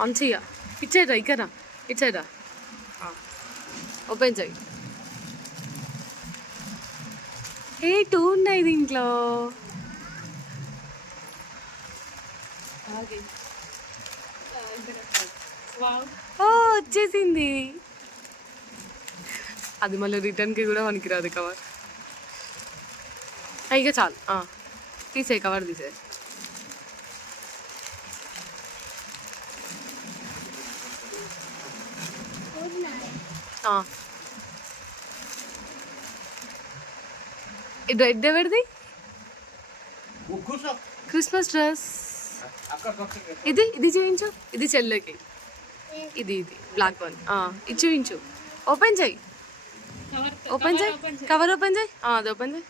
మంచిగా ఇచ్చేదా ఇక్కడ ఇచ్చేదా ఓపెన్ చేయి. ఏ 2 ఉన్నాయి దీంట్లో. ఓ వచ్చేసింది. అది మళ్ళీ రిటర్న్కి కూడా పనికిరాదు కవర్. ఇక చాలు తీసే కవర్ తీసే. రెడ్ ఎవరిది? Christmas dress. ఇది ఇది చూపించు. ఇది చెల్లెకి. ఇది ఇది బ్లాక్ వన్. ఇది చూపించు. ఓపెన్ చేయి. ఓపెన్ చేయి. కవర్ ఓపెన్ చేయి. అది ఓపెన్ చేయి.